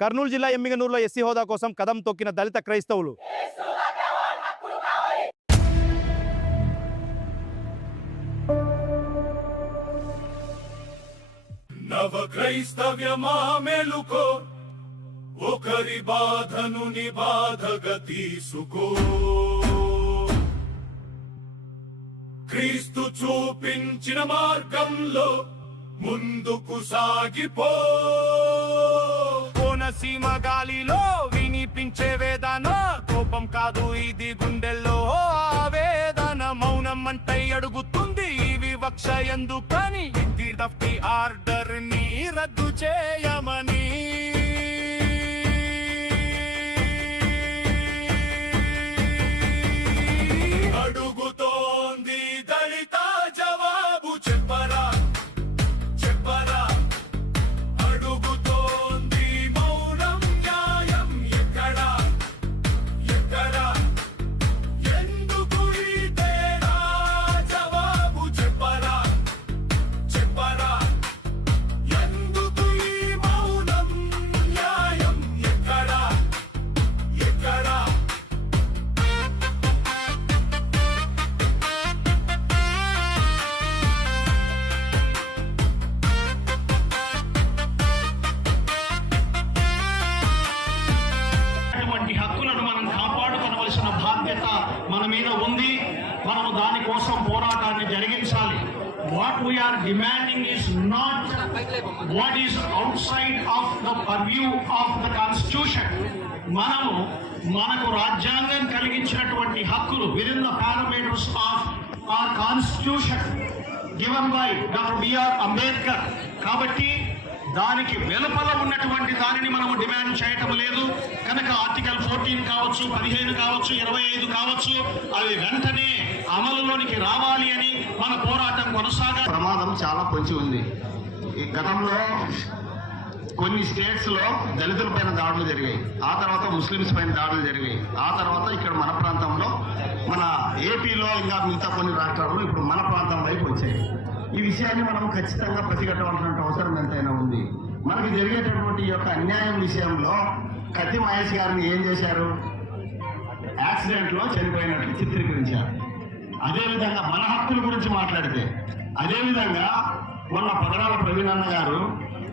కర్నూలు జిల్లా ఎమ్మిగనూరులో ఎస్సీ హోదా కోసం కదం తొక్కిన దళిత క్రైస్తవులు. నవ క్రైస్తవ్యమా మేలుకో, ఒకరి బాధను నిబాధగా తీసుకో. క్రీస్తు చూపించిన మార్గంలో ముందుకు సాగిపో. కోనసీమ గాలిలో వినిపించే వేదన కోపం కాదు, ఇది గుండెల్లో ఆవేదన. మౌనం అంటే అడుగుతుంది ఈ వివక్ష ఎందుకని, ది ఆర్డర్ ని రద్దు చేయమని. అడుగుతోంది దళిత జవాబు చెప్పరా చెప్పరా. అడుగుతోంది మౌనం న్యాయం ఎక్కడా ఎక్కడా. ఎందుకు ఈ తేడా జవాబు చెప్పరా చెప్పరా. ఎందుకు ఈ మౌనం న్యాయం ఎక్కడా ఎక్కడా. హక్కులను మనం కాపాడుకోవలసిన బాధ్యత మన మీద ఉంది. మనము దానికోసం పోరాటాన్ని జరిగించాలి. What we're demanding is not what is outside of the purview of the constitution. మనకు రాజ్యాంగం కలిగించినటువంటి హక్కులు within the parameters of our constitution given by doctor B R Ambedkar. కాబట్టి దానికి వెలుపల ఉన్నటువంటి దానిని మనము డిమాండ్ చేయటం లేదు కనుక ఆర్టికల్ 14 కావచ్చు, 15 కావచ్చు, 25 కావచ్చు, అవి వెంటనే అమలులోనికి రావాలి అని మన పోరాటం కొనసాగాలి. ప్రమాదం చాలా పొంచి ఉంది. ఈ గతంలో కొన్ని స్టేట్స్ లో దళితుల పైన దాడులు జరిగాయి, ఆ తర్వాత ముస్లిమ్స్ పైన దాడులు జరిగాయి, ఆ తర్వాత ఇక్కడ మన ప్రాంతంలో మన ఏపీలో ఇంకా మిగతా కొన్ని రాష్ట్రాల్లో ఇప్పుడు మన ప్రాంతం వైపు వచ్చాయి. ఈ విషయాన్ని మనం ఖచ్చితంగా ప్రతిఘటవలసిన అవసరం ఎంతైనా ఉంది. మనకు జరిగేటటువంటి ఈ యొక్క అన్యాయం విషయంలో కత్తి మహేష్ గారిని ఏం చేశారు, యాక్సిడెంట్ లో చనిపోయినట్లు చిత్రీకరించారు. అదేవిధంగా మన హక్కుల గురించి మాట్లాడితే, అదేవిధంగా మొన్న పగడాల ప్రవీణ్ అన్న గారు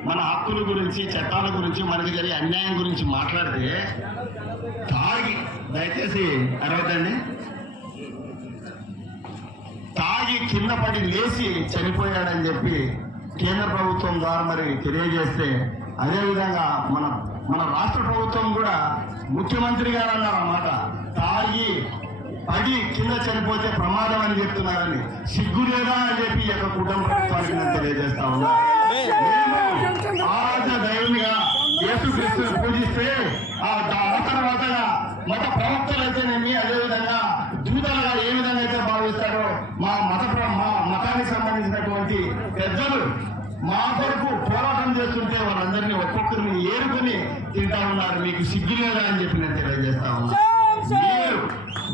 మన హక్కుల గురించి, చట్టాల గురించి, మనకి జరిగే అన్యాయం గురించి మాట్లాడితే తాగి, దయచేసి అరవద్దండి, తాగి కింద పడి లేచి చనిపోయాడని చెప్పి కేంద్ర ప్రభుత్వం ద్వారా మరి తెలియజేస్తే, అదేవిధంగా మన రాష్ట్ర ప్రభుత్వం కూడా ముఖ్యమంత్రి గారు అన్నారు అన్నమాట, తాగి పడి కింద చనిపోతే ప్రమాదం అని చెప్తున్నారని. సిగ్గు లేదా అని చెప్పి ఈ యొక్క కుటుంబ ప్రభుత్వానికి నేను తెలియజేస్తా ఉన్నా. ఆరాధ్య దైవంగా యేసుక్రీస్తుని పూజిస్తే ఆ తర్వాతగా మత ప్రవక్తలు అయితేనేమి, అదేవిధంగా దూతలుగా ఏ విధంగా అయితే భావిస్తారో మా మతానికి సంబంధించినటువంటి పెద్దలు మా కొరకు పోరాటం చేస్తుంటే వాళ్ళందరినీ ఒక్కొక్కరిని ఏరుకుని తింటా ఉన్నారు. మీకు సిగ్గు లేదా అని చెప్పి నేను తెలియజేస్తా ఉన్నా.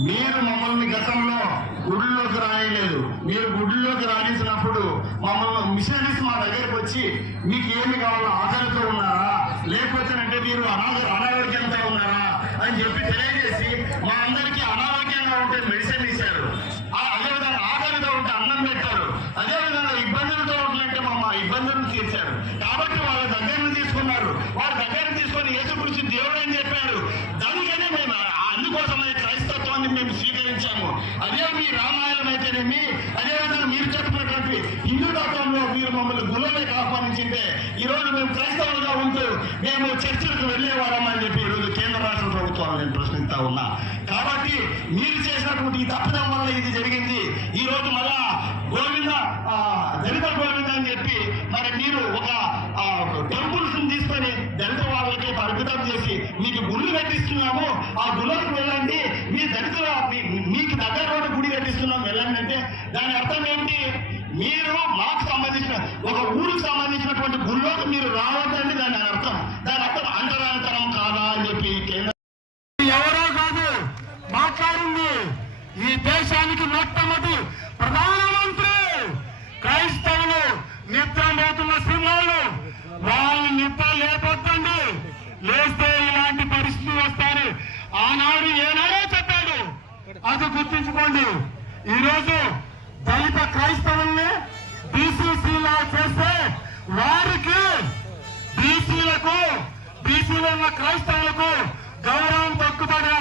మీరు మమ్మల్ని గతంలో గుడిలోకి రాయలేదు. మీరు గుడిలోకి రాణించినప్పుడు మమ్మల్ని మిషనరీస్ మా దగ్గరకు వచ్చి మీకు ఏమి కావాలో ఆకలితో ఉన్నారా, లేకపోతే అంటే మీరు అనారోగ్యంతో ఉన్నారా అని చెప్పి తెలియజేసి మా అందరికీ అనారోగ్యంగా ఉంటే మెడిసిన్ ఇచ్చారు. అదేవిధంగా ఆకలితో ఉంటే అన్నం పెట్టారు. అదేవిధంగా ఇబ్బందులతో ఉంటుందంటే మా ఇబ్బందులను తీర్చారు. కాబట్టి వాళ్ళ దగ్గరను తీసుకున్నారు. వాళ్ళ దగ్గర తీసుకొని యేసుక్రీస్తు దేవుడు అని చెప్పారు. దానికనే మేము అందుకోసమే క్రైస్తత్వాన్ని మేము స్వీకరించాము. అదే మీ రామాయణం అయితేనేమి, అదేవిధంగా మీరు చెప్పినటువంటి హిందూ తత్వంలో మీరు మమ్మల్ని గుళ్ళలోకి ఆహ్వానించింటే ఈరోజు మేము క్రైస్తవులుగా ఉంటూ మేము చర్చలకు వెళ్ళేవారం అని చెప్పి ఈరోజు కేంద్ర రాష్ట్ర ప్రభుత్వాలు నేను ప్రశ్నిస్తా ఉన్నా. కాబట్టి మీరు చేసినటువంటి ఈ తప్పిదం వల్ల ఇది జరిగింది. ఈ రోజు మళ్ళా గోవింద దళిత గోవింద అని చెప్పి మరి మీరు ఒక టెంపుల్స్ తీసుకొని దళిత వాళ్ళకి పరిమితం చేసి మీకు గుళ్ళు కట్టిస్తున్నాము, ఆ గుళ్ళకు వెళ్ళండి, మీ దళితుల మీకు దగ్గర గుడి కట్టిస్తున్నాం వెళ్ళండి అంటే దాని అర్థం ఏంటి? మీరు మాకు సంబంధించిన ఒక ఊరికి సంబంధించినటువంటి గుళ్ళోకి మీరు రావద్దండి దాని అర్థం. దాని అర్థం అంటరాంతరం కాదా అని చెప్పి కేంద్ర ఎవరో కాదు మాట్లాడింది. ఈ దేశానికి మొట్టమొదటి ప్రధానమంత్రి క్రైస్తవులు నిద్రపోతున్న సింహాలు, వాళ్ళు నిద్ర లేపొద్దండి. లేస్తే ఇలాంటి పరిస్థితి వస్తాయి. ఆనాడు ఏనాడో చెప్పాడు, అది గుర్తుంచుకోండి. ఈరోజు దళిత క్రైస్తవుల్ని బీసీసీలా చేస్తే వారికి బీసీలో ఉన్న క్రైస్తవులకు గౌరవం దక్కుతుందా?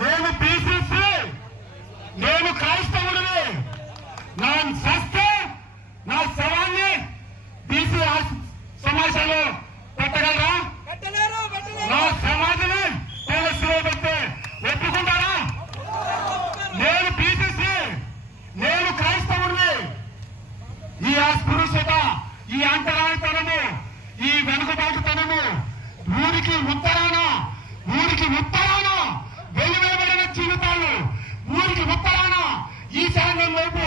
నేను బీసీసీ, నేను క్రైస్తవుడిని, నా సస్తే నా శవాన్ని బీసీ సమాజంలో పెట్టగలరా? నా సమాధిని పోలీసులో పెడితే ఒప్పుకుంటారా? నేను బీసీసీ, నేను క్రైస్తవుడిని. ఈ అస్పృశ్యత, ఈ అంతరాయతనము, ఈ వెనుకబాటుతనము ఊరికి ఉత్తరాన వెలువబడిన జీవితాలు, ఊరికి ఉత్తరాన ఈశాన్యం వైపు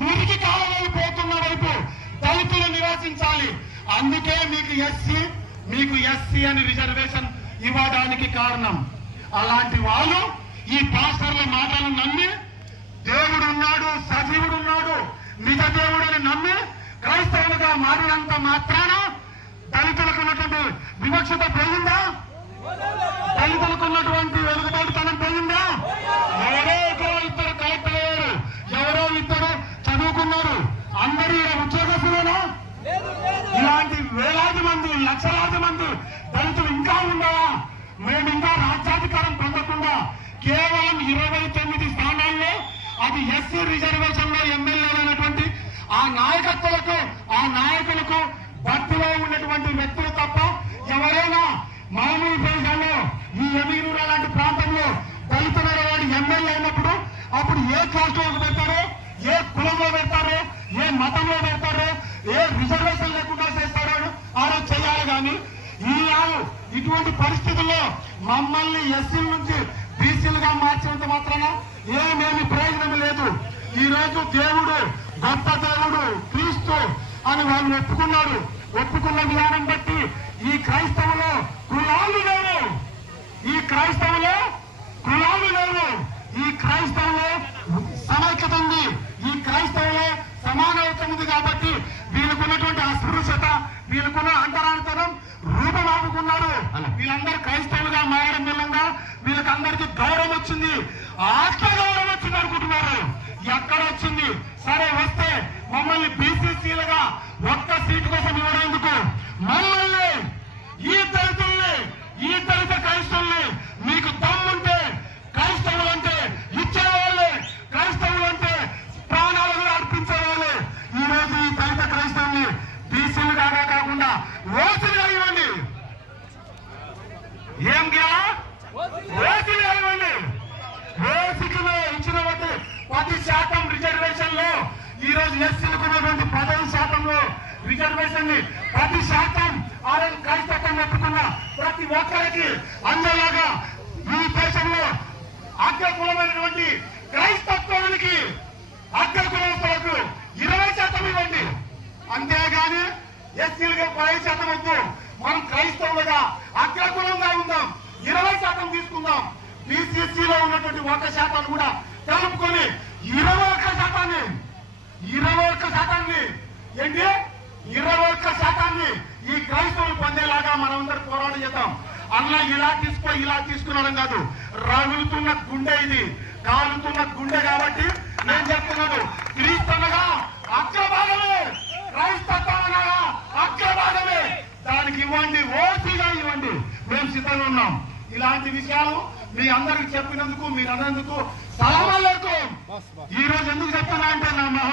మురికి కాలం పోతున్న వైపు దళితులు నివాసించాలి. అందుకే మీకు ఎస్సీ అని రిజర్వేషన్ ఇవ్వడానికి కారణం. అలాంటి వాళ్ళు ఈ పాస్టర్ల మాటలను నమ్మి దేవుడు ఉన్నాడు, సజీవుడు ఉన్నాడు, నిజ దేవుడని నమ్మి క్రైస్తవులుగా మారినంత మాత్రాన దళితులకు ఉన్నటువంటి వివక్షత పోయిందా? దళితులకు ఉన్నటువంటి వెలుగుబాటుతనం పోయిందా? ఎవరో ఇద్దరు కలెక్టర్ అయ్యారు, ఎవరో ఇద్దరు చదువుకున్నారు, అందరూ ఉద్యోగస్తులేనా? ఇలాంటి వేలాది మంది, లక్షలాది మంది దళితులు ఇంకా ఉండవా? మేము ఇంకా రాజ్యాధికారం పొందకుండా కేవలం 29 స్థానాల్లో, అది ఎస్సీ రిజర్వేషన్ లో ఎమ్మెల్యేలైనటువంటి ఆ నాయకులకు భక్తిలో ఉన్నటువంటి వ్యక్తులు తప్ప ఎవరైనా మామూలు ప్రదేశాల్లో ఈ ఎమిగినూరు లాంటి ప్రాంతంలో దళితుల వాడు ఎమ్మెల్యే అయినప్పుడు అప్పుడు ఏ కాస్ట్లో పెడతారో, ఏ కులంలో పెడతారో, ఏ మతంలో పెడతారో, ఏ రిజర్వేషన్ లేకుండా చేస్తారో ఆ రోజు చేయాలి. కానీ ఇటువంటి పరిస్థితుల్లో మమ్మల్ని ఎస్సీల నుంచి బీసీలుగా మార్చినంత మాత్రాన ఏమేమి ప్రయోజనం లేదు. ఈ రోజు దేవుడు గొప్ప దేవుడు క్రీస్తు అని వాళ్ళు ఒప్పుకున్నారు. ఒప్పుకున్న విధానం బట్టి ఈ క్రైస్తవులో కులాలు లేవు, ఈ క్రైస్తవులో సమైక్యత ఉంది, ఈ క్రైస్తవులో సమానత్వం ఉంది. కాబట్టి వీళ్ళకున్నటువంటి అస్పృశ్యత, వీళ్ళకున్న అంతరాంతరం రూపమాపుకున్నారు. వీళ్ళందరూ క్రైస్తవులుగా మారడం మూలంగా వీళ్ళకందరికీ గౌరవం వచ్చింది, ఆత్మగౌరవం వచ్చింది అనుకుంటున్నారు. ఎక్కడ వచ్చింది? సరే వస్తే మమ్మల్ని బీసీసీలుగా ఒక్క సీటు కోసం ఇవ్వడానికి మమ్మల్ని ఈ దళిత క్రైస్తవుల్ని మీకు దమ్ముంటే క్రైస్తవులంటే ఇచ్చేవాళ్ళే, క్రైస్తవులంటే ప్రాణాలు కూడా అర్పించేవాళ్ళే. ఈ రోజు ఈ దళిత క్రైస్తవుల్ని బీసీలుగా కాకుండా ఓసీలుగా ఇవ్వండి. ఏం ఓసీలుగా ఇవ్వండి. ఓసీలో ఇచ్చిన 10% రిజర్వేషన్ లో ఈ రోజు ఎస్సీలకు ఉన్నటువంటి 10% రిజర్వేషన్ ని 10% ఆ రోజు క్రైస్తవం ఒప్పుకున్న ప్రతి ఒక్కరికి అందలాగా ఈ దేశంలో అగ్రకులమైనటువంటి క్రైస్తత్వానికి, అగ్రకులస్తులకు 20% ఇవ్వండి. అంతేగాని ఎస్సీలుగా 10% వద్దు. మనం క్రైస్తవులుగా అగ్రకులంగా ఉందాం, 20% తీసుకుందాం. బీసీసీలో ఉన్నటువంటి 1% కూడా కలుపుకొని 21% ఏంటి 21% ఈ క్రైస్తవులు పొందేలాగా మనమందరూ పోరాటం చేద్దాం. అలా ఇలా తీసుకున్నాడం కాదు, రగులుతున్న గుండె ఇది, కాలుతున్న గుండె. కాబట్టి నేను చెప్తున్నాను, క్రీస్తనగా అగ్రభాగమే, క్రైస్తవనగా అగ్రభాగమే. దానికి ఇవ్వండి, ఓసీగా ఇవ్వండి, మేము సిద్ధంగా ఉన్నాం. ఇలాంటి విషయాలు మీ అందరికి చెప్పినందుకు, మీరు అన్నందుకు సలాం అలైకుం. ఈ రోజు ఎందుకు చెప్తున్నా అంటే నా